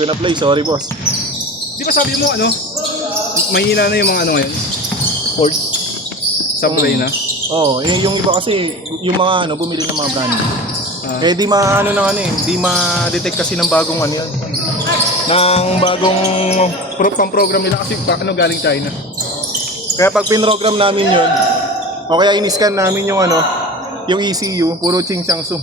Gonna play, sorry boss. Di ba sabi mo ano? Mahina na yung mga ano ngayon? Ford? Sablay na? Oo, yung iba kasi, yung mga ano, bumili ng mga brand. Eh di ma-ano ng ano eh, di ma-detect kasi ng bagong ano yan. Ng bagong pang-program nila kasi ano galing China. Kaya pag pinrogram namin yun, o kaya in-scan namin yung ano, yung ECU, puro Ching Changsu.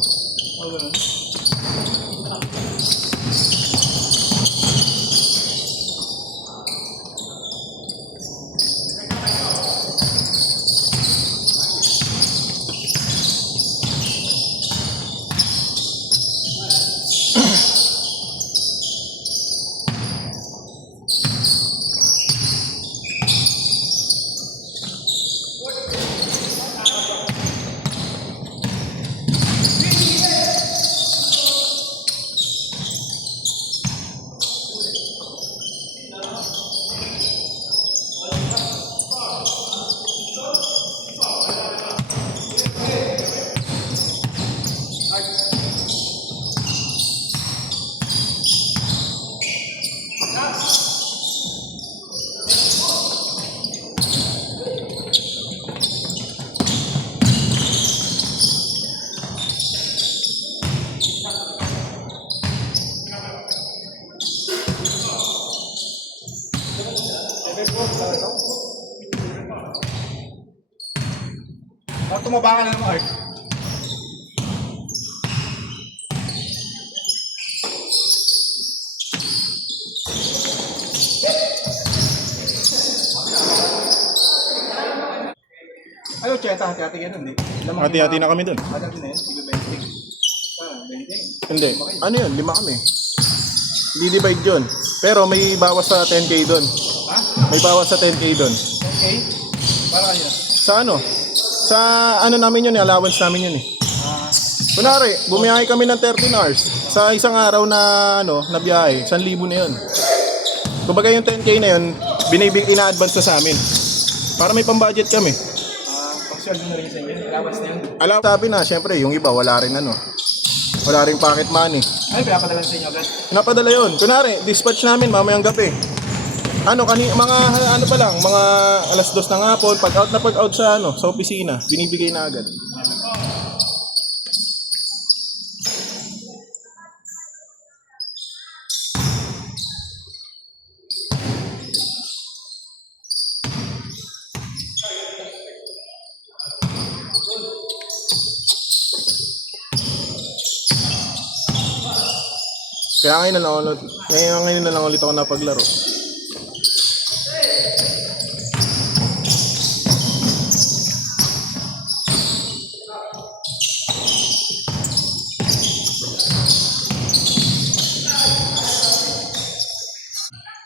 Tumaba ka na naman, Art. Ano, Cheta? Hati-hati yan, hindi? Hati-hati na kami dun. Hati-hati na yun? Sige, 20. Ah, 20. Hindi. Ano yun? 5 kami. Di-divide yun. Pero may bawas sa 10k dun. Ha? May bawas sa 10k dun. Okay. Para kayo. Sa ano? Sa ano namin yun eh, allowance namin yun eh. Kunwari, bumiyahe kami ng 13 hours. Sa isang araw na ano, na biyahe, 1,000 na yun. Kumbaga yung 10k na yun, ina-advance na sa amin. Para may pang-budget kami. Pag-sweldo na rin sa inyo. Allowance na yun. Alam, sabi na, syempre, yung iba, wala rin ano. Wala rin pocket money. Ay, pinapadala sa inyo agad. Pinapadala yun. Kunwari, dispatch namin mamayang gabi. Ano, mga ano pa lang, mga alas 2 ng hapon, pag-out sa ano, sa opisina, binibigay na agad. Kaya ngayon na lang ulit ako napaglaro.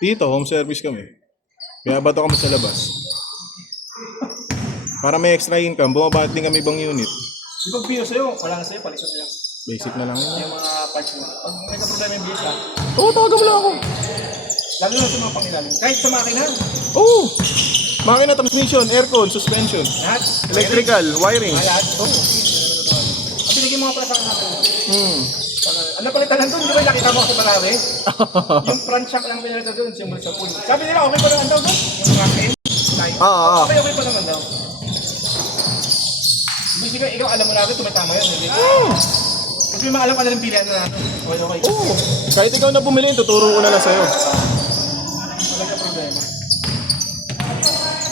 Dito, home service kami. Binabato kami sa labas. Para may extra income, bumabat din kami ibang unit. Di ba biyo sa'yo? Wala na sa'yo, palisod sa'yo. Basic na lang yun. Yung mga parts mo. Pag may problema yung biyo ka, Oo, tawagan mo lang ako. lalo na sa mga pangilalim. Kahit sa makina, Oo. Makina, transmission, aircon, suspension, lahat. electrical, wiring. Lahat. Oo. At binigyan mo nga pala sa akin natin. Ano palitan lang doon? Di ba nakita mo ako palari? Yung front shock lang pinalitan doon, simbol sa pool. Sabi nila, okay pa naman daw doon. Yung mga akin. Okay pa naman daw. Hindi ka, ikaw alam mo na ito, tumatama yun. Hindi. Kasi may maalam ka na ng pilihan na natin. Okay. Oo. Kahit ikaw na bumili, tuturo ko na lang sa'yo. Wala ka problema.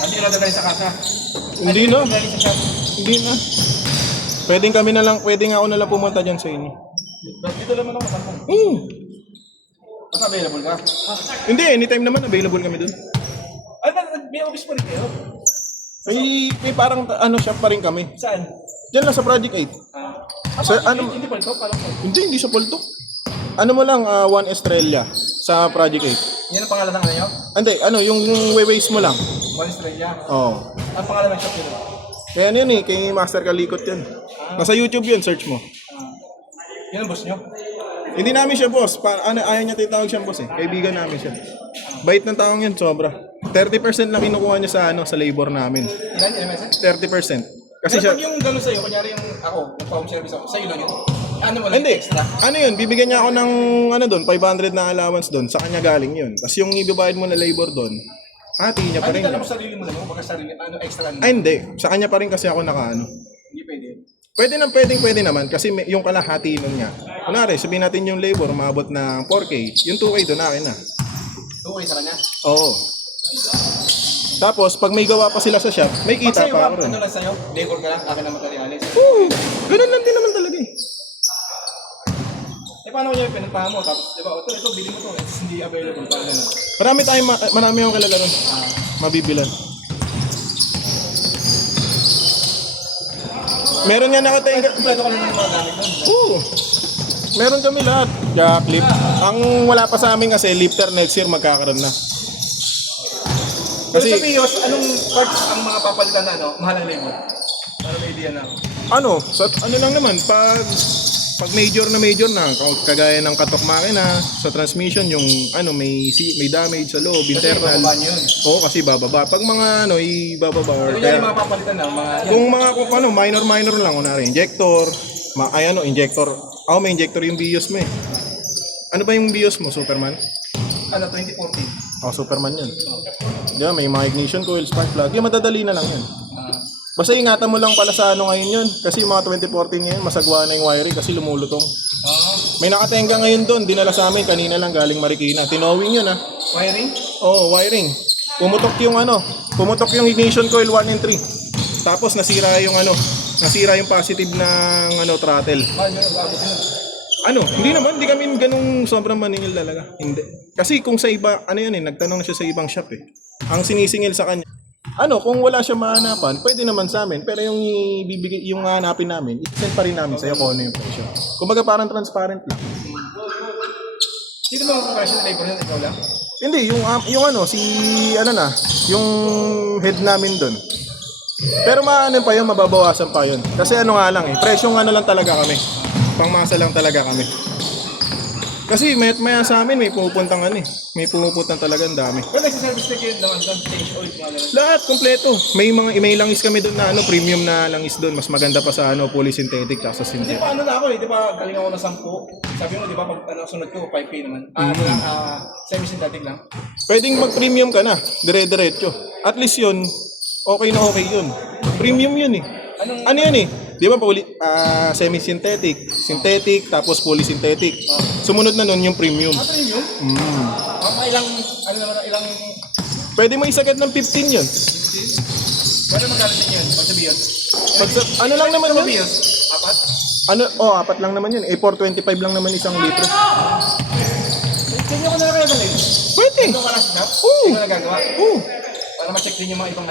Hindi ka dadali sa kasa. Hindi na. Dadali sa shop. Hindi na. Pwedeng ako na lang pumunta dyan sa inyo. Dito naman ako matanong. Basta available ka? Hindi, anytime naman available kami dun. Ay, may office pa rin kayo? May parang ano shop pa rin kami. Saan? Diyan lang sa Project 8. Sir, Hindi pa ito? Parang ko. Hindi sa Poltok. Ano mo lang, One Estrella sa Project 8. Yan ang pangalan ng ano nyo? Hindi, yung waste mo lang. One Estrella. Oo. Ang pangalan ng shop nila? Kaya yun eh, kay Master Kalikot yun. Nasa YouTube yun, search mo. Yan ang boss nyo? Hindi namin siya boss. Ayaw niya tinatawag siyang boss eh. Kaibigan namin siya. Bait ng taong yun, sobra. 30% lang kinukuha niya sa labor namin. Ilan? Ilan meses? 30%. Kasi Pero siya, pag yung gano'n sa'yo, kunyari yung ako, nagpa-home service ako, sa'yo lang yun? Ano mo lang Hindi. extra? Ano yun, bibigyan niya ako ng ano doon, 500 na allowance doon. Sa kanya galing yun. Tapos yung ibibayad mo na labor doon, hati niya pa Ano rin. dala mo sarili mo lang, baka sarili, ano extra na? Ay hindi, sa kanya pa rin kasi ako nakaano. Hindi pwede. Pwede naman kasi yung kalahati nun niya. Kunwari, sabihin natin yung labor umabot ng 4K, yung 2K doon akin na. Okay sa kanya. Oo. Tapos, pag may gawa pa sila sa shop, may Pag kita sa'yo, pa ako Rob, rin. ano lang sa'yo? Labor ka lang, akin na materialis. Oo, ganun lang din naman talaga eh. Eh paano kanya yung pinuntahan mo? Tapos, di ba, ito, bili mo to. It's hindi available. Paano na? Marami akong kilala rin. Mabibilan. Meron nga nakatenga. Kompleto ka lang ng mga gamit doon. Oo. Meron kami lahat. Jack, lift. Ang wala pa sa amin kasi lifter next year magkakaroon na. Kasi sa Kasi Pios, anong parts ang mga papalitan na, ano? Mahal ang labor. Para may idea na ako. ano lang naman pag major na kagaya ng katok makina sa transmission yung may damage sa loob Kasi internal. bababa niyo yun. Oo, kasi bababa. Pag mga ibababa or Ano yan kaya yung mga papalitan na? Mga, yan. kung mga minor lang kunwari injector, injector. May injector yung BIOS mo eh. Ano ba yung BIOS mo, Superman? Ano, 2014. Superman yun. Di ba, may mga ignition coil, spark plug. Yung madadali na lang yun. Ah. Basta ingatan mo lang pala sa ngayon yun. Kasi yung mga 2014 ngayon, masagwa na yung wiring kasi lumulutong. May nakatenga ngayon doon, dinala sa amin kanina lang galing Marikina. Tinowing yun Wiring? Oo, wiring. Pumutok yung ignition coil 1 and 3. Tapos nasira yung positive ng throttle. Mahal nyo nag-aabot yun. Hindi kami ganung sobrang maningil talaga. Hindi. Kasi kung sa iba, nagtanong na siya sa ibang shop eh. Ang sinisingil sa kanya, kung wala siya mahanapan, pwede naman sa amin, pero yung yung hanapin namin, i-send pa rin namin sa'yo kung ano yung presyo. Kumbaga parang transparent lang. Sino mga professional labor yun? Ikaw lang? Hindi, yung head namin doon. Pero mababawasan pa yun. Kasi presyong lang talaga kami. Pangmasa lang talaga kami. Kasi maya sa amin may pumupuntang may pumupuntang talaga ang dami. Kung nagsiservice na kayo naman doon, change oil, mga ganun. Lahat kompleto. May langis kami doon na premium na langis doon. Mas maganda pa sa polysynthetic at sa Di synthetic. ba na ako di ba galing ako na 10. Sabi mo, di ba, pag sunod ko, 5K naman. Semi-synthetic lang. Pwedeng mag-premium ka na, dire-diretso. At least yun, okay na okay yun. Premium yun eh. Ano yun eh? Di ba semi-synthetic, synthetic, tapos polysynthetic. Sumunod na nun yung premium. Premium? Ilang, Pwede mo isagad ng 15 yun. paano magalit din yun? Pag sa BIOS? Ano lang naman Sa yun? BIOS? Apat? 4 lang naman yun. 425 lang naman isang litro. Ganyan ko na lang kayo doon. Pwede. Ito ka lang sa shop? Oo. Ito na nagagawa? Oo. Para ma-check din yung mga ibang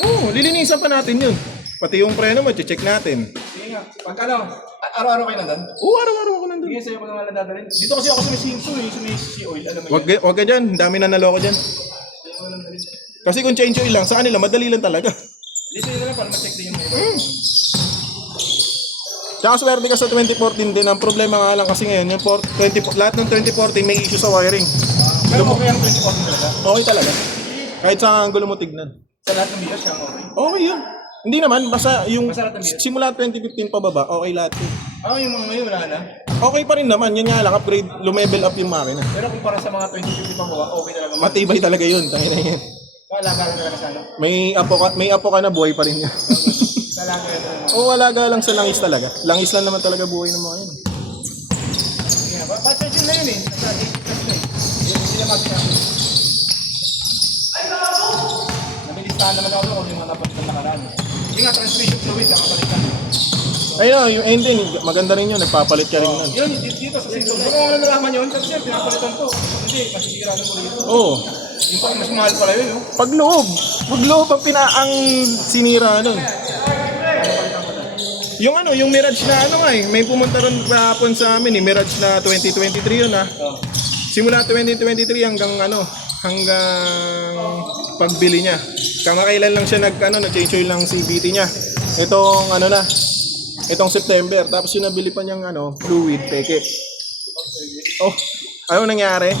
Oo, lilinisan pa natin yun. Pati yung preno mo, check natin. Sige nga. Pag araw-araw kayo na doon? Oo, araw-araw ako nandun. Sige, sa'yo ko na nga lang dadalhin. Dito kasi ako sumisi oil. Alam mo Wag ka dyan, dami na naloko dyan. Kasi kung change oil lang, sa kanila, madali lang talaga. Dito yun na lang para ma-check din yung mga ibang. Tsaka swerte ka sa 2014 din. Ang problema nga lang kasi ngayon, lahat ng 2014 may issue sa wiring. Pero okay ang 2014 talaga. Okay talaga. Kahit sa angulo mo tignan. Sa lahat ng BIOS, siya okay. Okay yun. Hindi naman, basta yung Basta lahat ng BIOS. simula 2015 pababa, okay lahat yun. Yung mga ngayon wala na. Okay pa rin naman, yun nga lang, upgrade, lumevel up yung makina. Pero kumpara sa mga 2050 pang gawa, okay talaga. Matibay talaga yun, tangina yun. Alaga ka talaga sa ano. May apo ka na, buhay pa rin yan. Sa alaga ka talaga. Oo, alaga lang sa langis talaga. Langis lang naman talaga buhay ng mga yun. Sige nga, pa-check yun na yun eh. Sa 8 kasi na eh. Hindi na mag-check. Nabilistahan naman ako doon kung yung mga napalitan na karaan. Hindi nga, transmission fluid, nakapalitan. Ayun, yung engine, maganda rin yun, nagpapalit ka rin nun. Yun, dito sa season. Kung ano nalaman yun, kasi sir, pinapalitan ko. Hindi, masisira na po dito. Oo. Yung pang mas mahal pala yun, no? Pag loob ang sinira nun. Yung Mirage na may pumunta ron kahapon sa amin Mirage na 2023 yun Simula 2023 hanggang pagbili niya. Kamakailan lang siya nag-change oil lang CVT niya. Itong September. Tapos yung nabili pa niyang fluid, peke. Ano nangyari?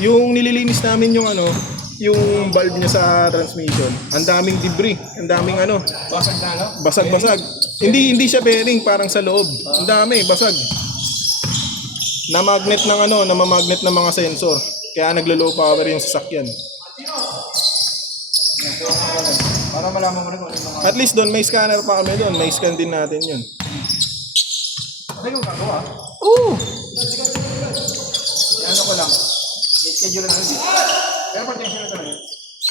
Yung nililinis namin yung valve niya sa transmission, ang daming debris, ang daming Basag na, no? basag-basag. Hindi siya bearing, parang sa loob. Ang dami, basag. Na magnet ng namamagnet ng mga sensor. Kaya naglo-low power yung sasakyan. Para malaman mo rin kung ano yung mga... At least doon may scanner pa kami doon. May scan din natin yun. Ano yung gagawa? Oo. Ano ko lang. May schedule na hindi. Pero potential na talaga.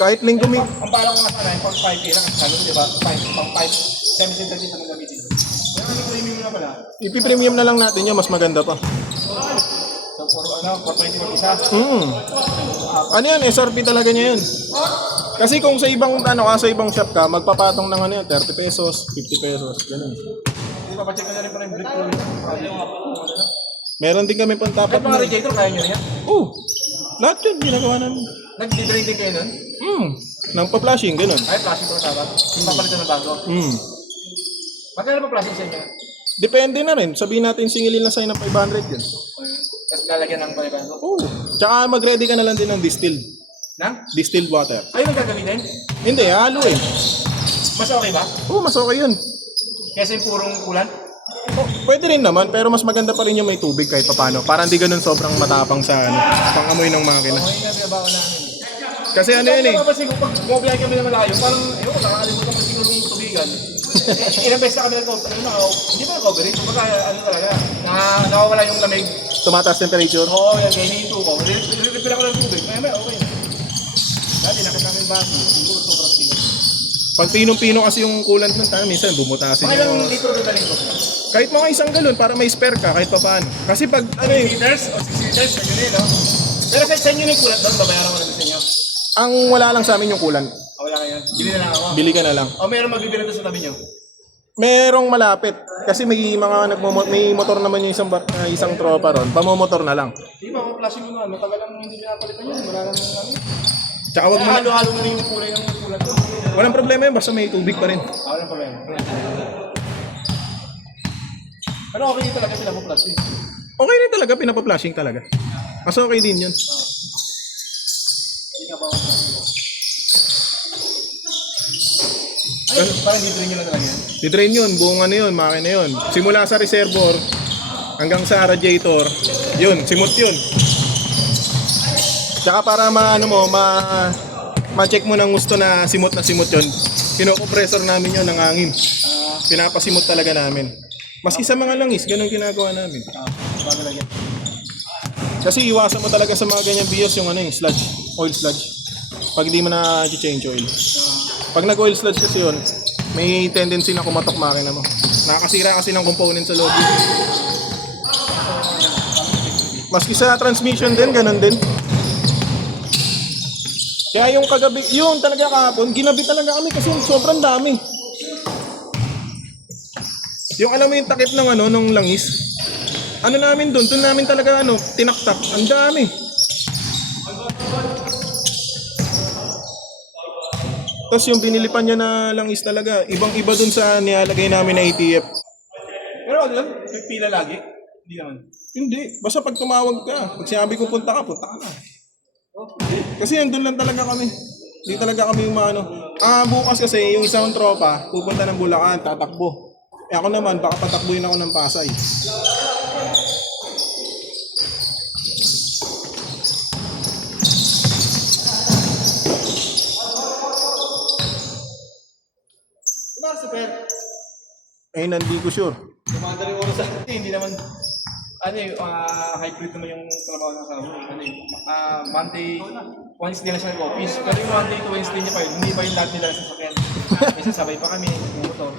Kahit linggo may... Ang bala ko nga sana yung pang 5K lang ang sabi, di ba? Pang 5, 17-13 na gamitin. Pero ang premium na pala. Ipi-premium na lang natin yun, mas maganda pa. So, for 20 mag-isa. Ano yan, SRP talaga niya yun. Kasi kung sa ibang sa ibang shop ka, magpapatong ng 30 pesos, 50 pesos, ganun. Hindi pa pa-check na rin pala yung brake flow. Meron din kami pang top Kahit up mga na. radiator, kaya nyo na yan. Lahat yun, ginagawa namin. Nag-dedrain din kayo nun? Nang pa-flashing, ganun. Ay, flashing ko na tawag. Papalitan ng bago. Magkano ba flashing sa inyo? Depende na rin. Sabihin natin singilin na sa'yo ng 500 yun. Tapos lalagyan ng palibago. Tsaka mag-ready ka na lang din ng distilled. Nang? Distilled water. Ayun ang gagamitin? Hindi, halo eh. Mas okay ba? Mas okay yun. Kesa yung purong kulan? Pwede rin naman, pero mas maganda pa rin yung may tubig kahit papano. Para hindi ganun sobrang matapang sa pang-amoy ng makina. Okay nga, binabawa namin. Kasi ano yun eh. Kasi kung pag bumabiyahe kami na malayo, parang, ayun, nakakalimutan ko siguro yung tubigan. Ilang beses na kami hindi pa na-coverage. Kumbaga, talaga, nawawala yung lamig. Tumataas temperature. Oo, yan, ganyan yung tuko. Refill ako ng tubig. Ay, okay. Dati, nakita namin ba, siguro sobrang tingin. Pag pinong-pino kasi yung coolant ng tayo, minsan bumutasin Mga ilang yung... litro na daling ko? Kahit mga 1 galon para may spare ka kahit papaano. Kasi pag 3 liters o 6 liters, na yun no? Pero sa inyo na yung kulat doon, babayaran ko na sa inyo. ang wala lang sa amin yung coolant. Wala kayo. Bili na lang ako. Bili ka na lang. O meron magbibili doon sa tabi nyo? Merong malapit kasi may mga may motor naman yung isang tropa ron. Pamomotor na lang. Di ba, kung flashing mo na, matagal lang hindi pinapalitan yun. Wala lang namin. Tsaka wag mo Halo-halo na yung kulay ng kulat doon. walang problema yun basta may tubig pa rin. Walang problema. Pero okay din talaga sila po plastic. Okay rin talaga, pinapa-flashing talaga. Mas okay din yun. Hindi nga ba ako ay, parang dito rin nyo lang talaga yan. Di-drain yun, buong makina yun. Simula sa reservoir hanggang sa radiator, yun, simot yun. Tsaka para ma-check mo ng gusto na simot yun, kino-compressor namin yun ng hangin. Pinapasimot talaga namin. Maski sa mga langis, ganun ginagawa namin. Bago lang yan. Kasi iwasan mo talaga sa mga ganyang bios yung sludge, oil sludge. Pag di mo na change oil. Pag nag-oil sludge kasi yun, may tendency na kumatok makina mo. Nakakasira kasi ng component sa loob. Maski sa transmission din, ganun din. Kaya yung kagabi, yun talaga kahapon, ginabi talaga kami kasi sobrang dami. Yung alam mo yung takip ng ng langis. Namin doon namin talaga tinaktak. Ang dami. Tapos yung binilipan niya na langis talaga, ibang-iba doon sa nilalagay namin na ATF. Pero ano lang, may pila lagi? Hindi naman. Hindi, basta pag tumawag ka, pag sinabi ko punta ka na. Kasi nandun lang talaga kami. Hindi talaga kami bukas kasi yung isang tropa, pupunta ng Bulacan, tatakbo. Ako naman, baka patakbuhin ako ng Pasay. Diba, super? Hindi ko sure. Kumanda rin ako sa atin, hindi naman, hybrid naman yung trabaho ng kasama. Monday, Wednesday na siya nag-office. Pero yung Monday to Wednesday niya pa yun, hindi pa yung lahat nila sa sasakyan. May sasabay pa kami, motor.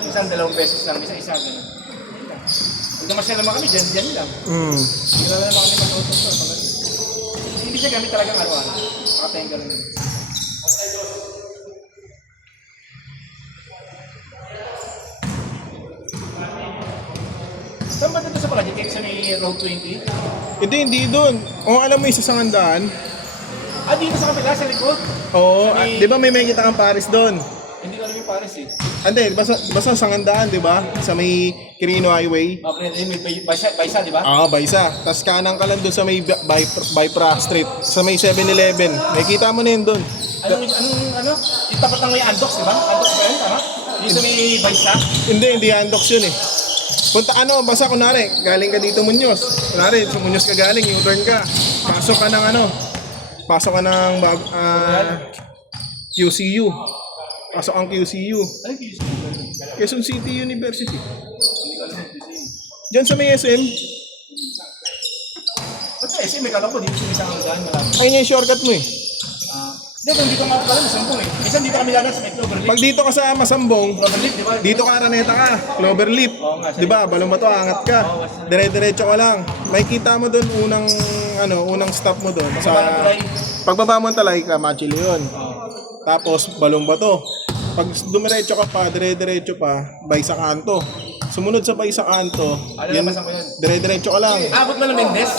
Minsan 2 beses lang, isa-isa. Pag namasya naman kami, dyan lang. Hindi na naman kami mag-autos to. Hindi siya gamit talagang araw-araw. Nakatenga rin. Saan ba dito sa project? Sa may Road 20? Hindi doon. Alam mo yung sa Sangandaan? Dito sa kapila, sa likod. Oo, di ba may kita kang Paris doon? Hindi ko alam yung Paris eh. Hindi, basta Sangandaan, di ba? Sa may Quirino Highway. May Baysa, di ba? Baysa. Tapos kanan ka lang doon sa may Bypra Street. Sa may 7-Eleven. May kita mo na yun doon. Yung tapat ng may Andox, di ba? Andox ba yun, tama? Dito may Baisa. Hindi Andox yun eh. Punta basta kunwari, galing ka dito Muñoz. Kunwari, sa Muñoz ka galing, U-turn ka. Pasok ka ng QCU. Pasok ang QCU. Quezon City University. Diyan sa may SM, Ba't sa SM, may kala ko dito sumisang ang daan. ayun yung shortcut mo eh. Hindi, kung dito nga pala, Masambong eh. Minsan dito kami lalas, may Cloverleaf. Pag dito ka sa Masambong, Cloverleaf, di ba? dito ka Araneta ka, Cloverleaf. Oo nga, 'Di ba? Balong-bato angat ka. Dire-diretso ka lang. May kita mo doon unang stop mo doon sa pagbaba mo ng Talay ka, Machili 'yon. Tapos Balong-bato. Pag dumiretso ka pa, dire-diretso pa, Baysa Kanto. Sumunod sa Baysa Kanto, Lampasan ko yun. dire-diretso ka lang. Abot mo ng Mendez.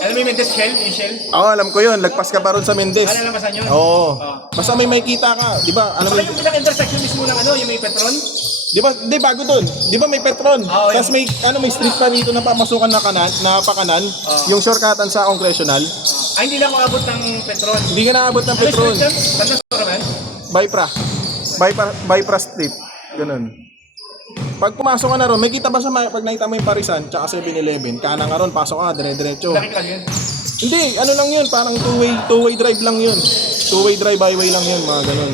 Alam mo yung Mendez Shell? Yung Shell? Oo, alam ko 'yon. Lagpas ka pa ron sa Mendez. Lampasan yun? Oo. Basta may kita ka, 'di ba? Alam mo Saka yung pinaka-intersection mismo ng yung may Petron? 'Di ba? Hindi bago doon. 'Di ba may Petron? Oo, Tapos may may street pa dito na papasukan na pakanan, yung shortcutan sa Congressional. Hindi lang ako abot ng Petron. Hindi ka naabot ng Petron. Tanda sa man? Bypra Street. Ganun. Pag pumasok ka na ron, may kita ba pag nakita mo yung Parisan tsaka 7-Eleven, kanan ka ron, pasok ka, dire-diretso. Laki ka yun. Hindi, ano lang yun, parang two-way drive lang yun. Two-way drive highway lang yun, mga ganun.